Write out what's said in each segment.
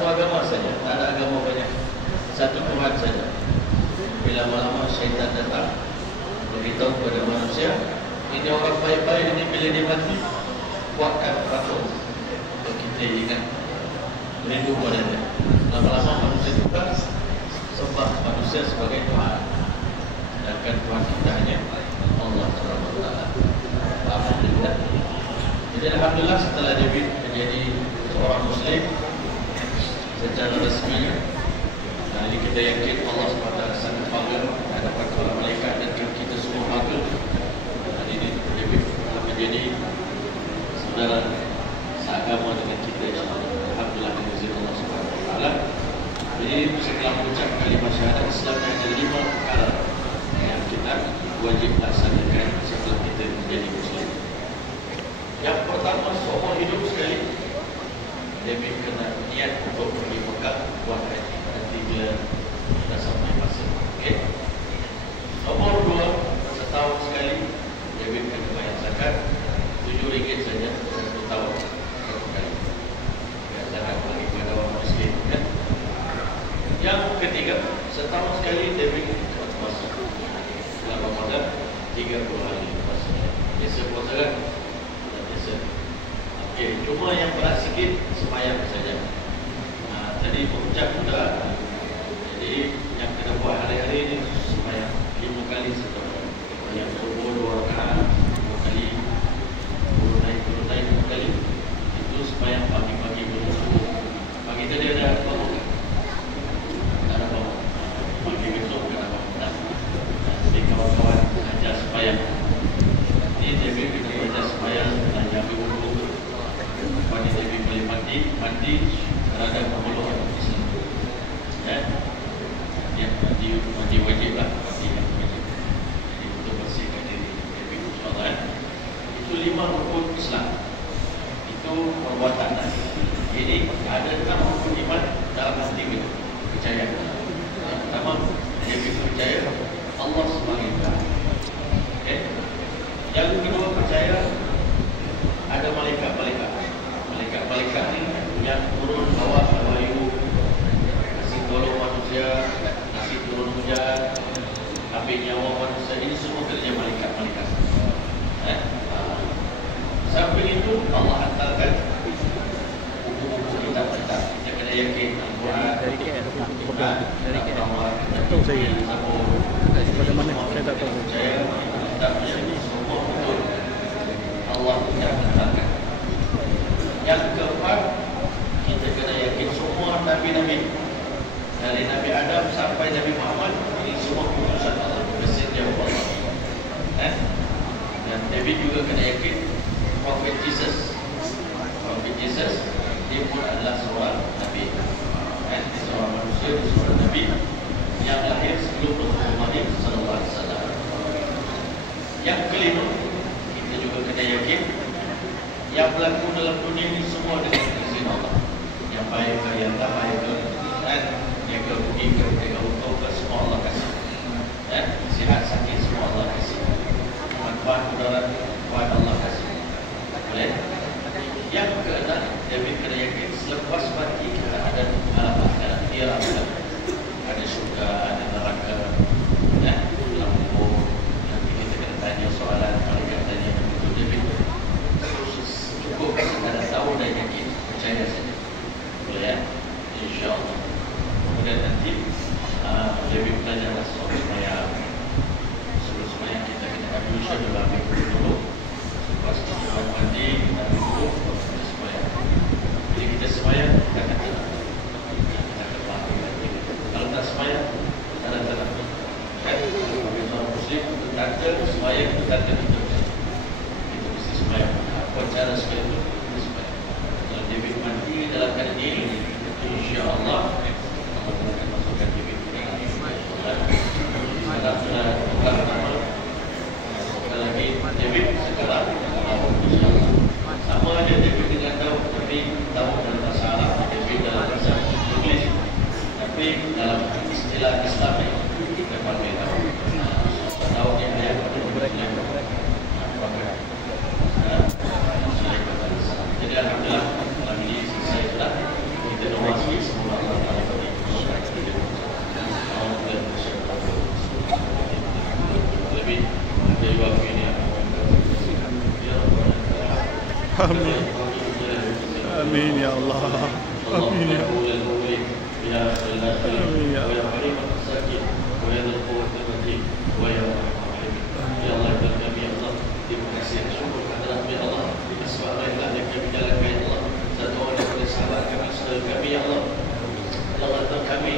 satu agama saja, tak ada agama banyak, satu Tuhan saja. Bila lama-lama syaitan datang beritahu kepada manusia, ini orang baik-baik ini bila dia mati buatkan patung untuk kita ingat rindu pada dia. Lama-lama manusia juga sembah manusia sebagai Tuhan, sedangkan Tuhan kita hanya Allah SWT. Alhamdulillah. Jadi alhamdulillah setelah David menjadi seorang Muslim secara resminya, nah ini kita yakin Allah SWT sangat bangga hadapan para malaikat dan kita semua bangga. Hari ini David telah menjadi saudara seagama dengan kita, alhamdulillah dengan izin Allah SWT. Jadi setelah mengucap kalimah syahadat Islam, ada 5 perkara yang kita wajib laksanakan setelah kita menjadi Muslim. Yang pertama, seumur hidup sekali David kena niat untuk pergi Mekah buat haji nanti bila dah sampai masa. Okey. Nomor 2, setahun sekali David kena bayar zakat RM7 saja satu tahun satu kali. Bayar zakat bagi kepada orang miskin, kan? Yang ketiga, setahun sekali David puasa. Bulan Ramadan 30 hari puasa. Biasa puasa kan? Biasa. Okey, cuma yang berat sikit sembahyang saja. Tadi berucap sudah. Jadi yang kena buat hari-hari ini sembahyang 5 kali setahun. Yang subuh 2 rakaat, 2 kali, turun naik 2 kali. Itu sembahyang pagi-pagi belum subuh. Pagi tadi ada bangun. Ada bangun. Pagi besok kena bangun. Jadi kawan-kawan ajar sembahyang. Ini David kena ajar sembahyang dan ambil wudhu. Lepas ni David boleh mandi terhadap memeluk Islam. Mandi wajib lah, mandi yang wajib. Jadi untuk bersihkan diri David insyaAllah. Itu 5 rukun Islam. Itu perbuatan. Jadi ada 6 rukun iman dalam hati kita. Percaya. Yang pertama, David percaya Allah sebagai Tuhan. Okay. Yang kedua, percaya ada malaikat-malaikat. Malaikat ni yang turun bawa wahyu, kasih tolong manusia, kasih turun hujan, ambil nyawa manusia. Ini semua kerja malaikat-malaikat. Sampai itu Allah hantarkan buku-buku kitab-kitab. Kita kena yakin Al-Quran, dari KL tahu saya pada mana saya tak tahu. Saya tak menjadi semua betul Allah yang hantarkan. Yang keempat, kita kena yakin semua Nabi-Nabi dari Nabi Adam sampai Nabi Muhammad ini semua utusan Allah, messenger Allah. Dan David juga kena yakin Prophet Jesus dia pun adalah seorang Nabi, seorang manusia, seorang Nabi yang lahir sebelum Rasulullah SAW. Yang kelima, kita juga kena yakin yang berlaku dalam dunia ini semua dengan izin Allah. Yang baik ke, yang tak baik ke, yang ke rugi ke, yang untung ke, semua Allah kasih. Sihat sakit semua Allah kasih. Manfaat mudarat buat Allah kasih. Boleh? Yang keenam, David kena yakin selepas mati kita ada alam akhirat. Dia ada syurga, ada neraka, dalam kubur. Nanti kita kena tanya soalan, malaikat tanya. David cukup ada tahu dan yakin, percaya saja. Boleh ya? InsyaAllah. Kemudian nanti David belajar soal sembahyang. Sebelum sembahyang kita kena ambil usaha dulu, ambil dulu. Lepas kita mandi, kita ambil dulu, lepas kita sembahyang. Jadi kita sembahyang, kita akan tenang. Kita akan paham lagi. Kalau tak sembahyang, kita akan tenang. Kan? Bagi seorang Muslim, tanda sembahyang itu tanda hidup. Kita mesti sembahyang. Apa cara supaya itu? Kalau David mati dalam keadaan ini, insyaAllah Allah akan masukkan David ke dalam sekali lagi David sekarang insyaAllah sama ada David dengan Daud, tapi Daud dalam bahasa Arab, David dalam bahasa Inggeris, tapi dalam istilah Islam kita panggil Daud. Daud yang ayat pada jadi alhamdulillah malam ini selesai sudah. Kita doa sikit. Amin. Amin ya Allah. Amin ya Allah. Amin ya Allah. Ya Allah, kami Allah, terima kasih syukur kehadirat Allah. Sebab Allah yang kami jalankan Allah. Satu orang daripada sahabat kami, saudara kami ya Allah. Ya Allah, Tuhan kami,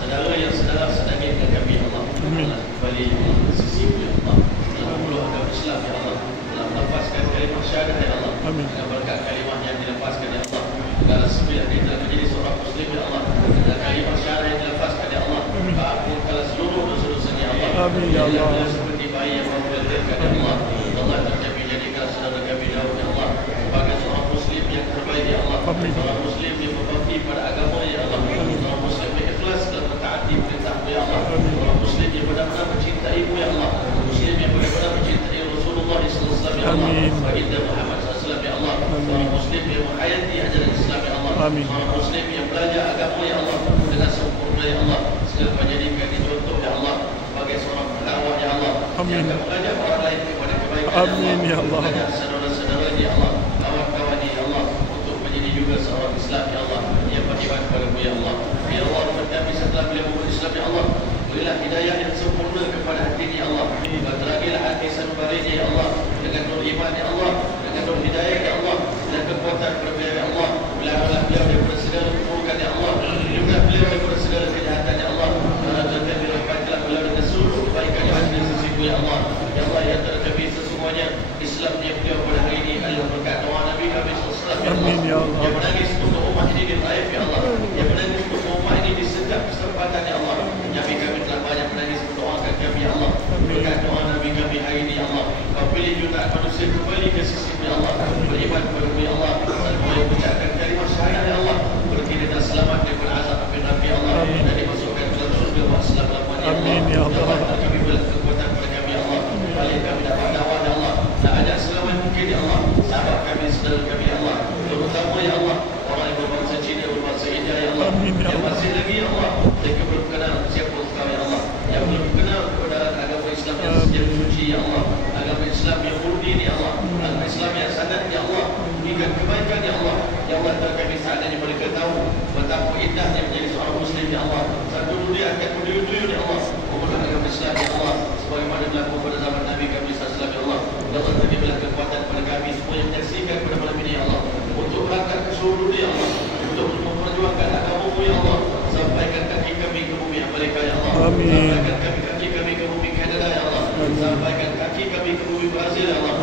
saudara yang sedang dengan kami ya Allah. Allah kembali sisi ya Allah. Dalam puluh agama Islam ya Allah. Dalam melepaskan kalimah syahadah ya Allah. Amin. Dengan berkat kalimah yang dilepaskan ya Allah. Segala sembilan dia telah menjadi seorang Muslim ya Allah. Dan kalimah syahadah yang dilepaskan ya Allah. Ampunkanlah seluruh dosa-dosa ya Allah. Amin ya Allah. Seperti bayi yang memulihkan ya Allah. Allah kami jadikan saudara kami Daud ya Allah sebagai seorang Muslim yang terbaik ya Allah. Seorang Muslim yang berbakti pada agama ya Allah. Seorang Muslim yang ikhlas dan mentaati perintah ya Allah. Seorang Muslim yang benar-benar mencintaimu ya Allah. Muslim yang benar-benar mencintai Rasulullah SAW ya Allah. Baginda Muhammad SAW ya Allah. Seorang Muslim yang menghayati ajaran Islam ya Allah. Seorang Muslim yang belajar agama ya Allah dengan sempurna ya Allah. Segala menjadikan contoh ya Allah sebagai seorang pendakwah ya Allah. Yang akan mengajak orang lain kepada kebaikan Amin ya Allah. Mengajak saudara-saudara ya Allah, kawan-kawan ya Allah untuk menjadi juga seorang Islam ya Allah yang beriman kepadamu ya Allah. Ya Allah, kami setelah beliau berislam ya Allah, berilah hidayah yang sempurna kepada hati ya Allah. Terakhirlah hati sanubari ya Allah dengan nur iman ya Allah, dengan nur hidayah ya Allah, dan kekuatan berbeda ya Allah. Beliau daripada segala keburukan ya Allah, juga beliau daripada segala kejahatan ya Allah. Dan kami rahmatlah beliau dengan seluruh kebaikan yang ada di sisimu ya Allah. Ya Allah, yang terkami semuanya Islam yang beliau pada hari ini adalah berkat doa Nabi kami SAW ya Allah. Yang menangis untuk umat ini di Taif ya Allah. Yang menangis untuk umat ini di setiap kesempatan ya Allah. Nabi kami telah banyak menangis mendoakan kami ya Allah. Berkat doa Nabi kami hari ini ya Allah. Kau pilih jutaan manusia kembali ke sisimu ya Allah. Beriman kepada-Mu ya Allah. Dan kau yang mengucapkan kalimah syahadah ya Allah. Berkini dan selamat daripada azab api neraka ya Allah. Dan dimasukkan ke dalam surga wa selama-lamanya ya Allah. Amin ya Allah. Kami berilah kekuatan kepada kami ya Allah. Balik kami dapat dakwah ya Allah. Dan ajak selama mungkin ya Allah. Sahabat kami, saudara kami ya Allah. Terutama ya Allah orang yang berbangsa Cina, berbangsa India ya Allah. Yang masih lagi ya Allah mereka belum kenal siapa Engkau ya Allah. Yang belum kenal kepada agama Islam yang suci ya Allah. Agama Islam yang murni ya Allah. Agama Islam yang sanad ya Allah. Berikan kebaikan ya Allah. Ya Allah, kami seandainya mereka tahu betapa indahnya menjadi seorang Muslim ya Allah. Satu dunia akan berduyun-duyun ya Allah memeluk agama Islam ya Allah. Sebagaimana berlaku pada zaman Nabi kami SAW ya Allah. Ya Allah, kami berilah kekuatan kepada kami semua yang menyaksikan pada malam ini ya Allah. Untuk berangkat ke seluruh dunia ya Allah. Untuk memperjuangkan agama-Mu ya Allah. Sampaikan kaki kami ke bumi Amerika ya Allah. Sampaikan kaki kami ke bumi Kanada ya Allah. Sampaikan kaki kami ke bumi Brazil ya Allah.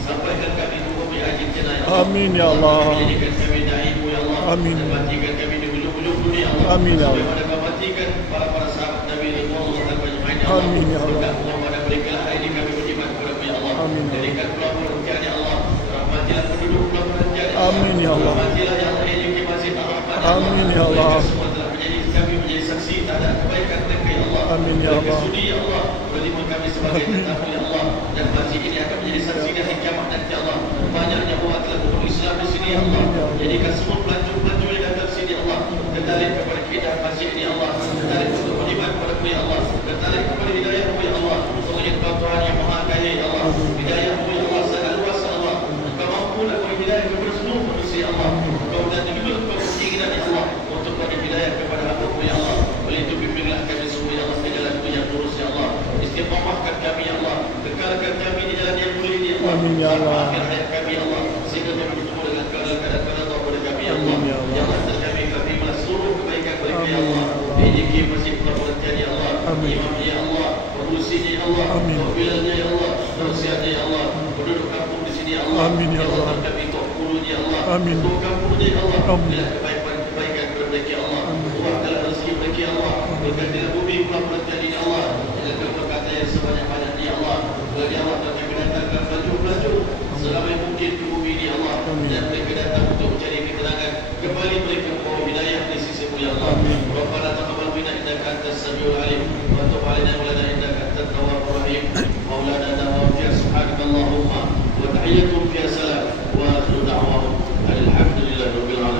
Sampaikan kami ke bumi Argentina ya Allah. Amin ya Allah. Menjadikan kami da'i-Mu ya Allah. Amin. Dan matikan kami di ujung-ujung dunia ya Allah. Amin ya Allah. Sebagaimana kau matikan para sahabat Nabi Muhammad SAW ya Allah. Amin ya Allah. Berkat kepada mereka lah hari ini kami beriman kepada-Mu ya Allah. Amin. Jadikan pulau perhentian ya Allah. Rahmatilah penduduk pulau perhentian ya Allah. Amin ya Allah. Rahmatilah yang ada di Masjid Ar-Rahman ya Allah. Amin ya Allah. Mereka semua telah kami menjadi saksi terhadap kebaikan mereka ya Allah. Amin ya Mereka Allah. sudi ya Allah menerima kami sebagai tetamu ya Allah. Dan masjid ini akan menjadi saksi di hari kiamat nanti ya Allah. Banyaknya orang telah berumur Islam di sini ya Allah. Jadikan semua pelancong-pelancong yang datang di sini ya Allah tertarik kepada keindahan masjid ini ya Allah. Tertarik untuk beriman kepada-Mu ya Allah. Tertarik kepada hidayah-Mu ya Allah. Semuanya Tuhan yang Maha Kaya ya Allah. Hidayah-Mu ya Allah sangat luas ya Allah. Engkau mampu nak beri hidayah kepada seluruh manusia ya Allah. Engkau dan juga engkau keinginan ya Allah untuk beri hidayah kepada hamba-Mu ya Allah. Oleh itu bimbinglah kami semua ya Allah ke jalan-Mu yang lurus ya Allah. Istiqamahkan kami ya Allah. Kekalkan kami di jalan yang mulia ini ya Allah. Amin ya Allah. Akhir hayat kami ya Allah. Sehingga kami bertemu dengan keadaan kepada kami ya Allah. Amin ya Allah. Ya Allah, kami terimalah seluruh kebaikan mereka ya Allah. Rezeki masjid perhentian ya Allah. Amin. Imam ya Allah. Pengurusinya ya Allah. Amin. Pembilannya ya Allah. Pengurusiannya ya Allah. Penduduk kampung di sini ya Allah. Amin ya Allah. Kami tok gurunya ya Allah. Amin. Tok kampungnya ya Allah. Amin. Bila kebaikan kepada mereka ya Allah. Luahkanlah rezeki mereka ya Allah. Berkatilah bumi pulau perhentian ini ya Allah. Jaga perkataan yang sebanyak-banyaknya ya Allah. Bagi Allah kami datangkan pelaju-pelaju selama yang mungkin ke bumi ini ya Allah. Dan mereka datang untuk mencari ketenangan. Kembali mereka membawa hidayah di sisi-Mu ya Allah. Rabbana taqabbal minna innaka antas samiul alim wa tub 'alaina wa lana innaka antat tawwabur rahim. Maulana wa subhanakallahumma wa tahiyyatu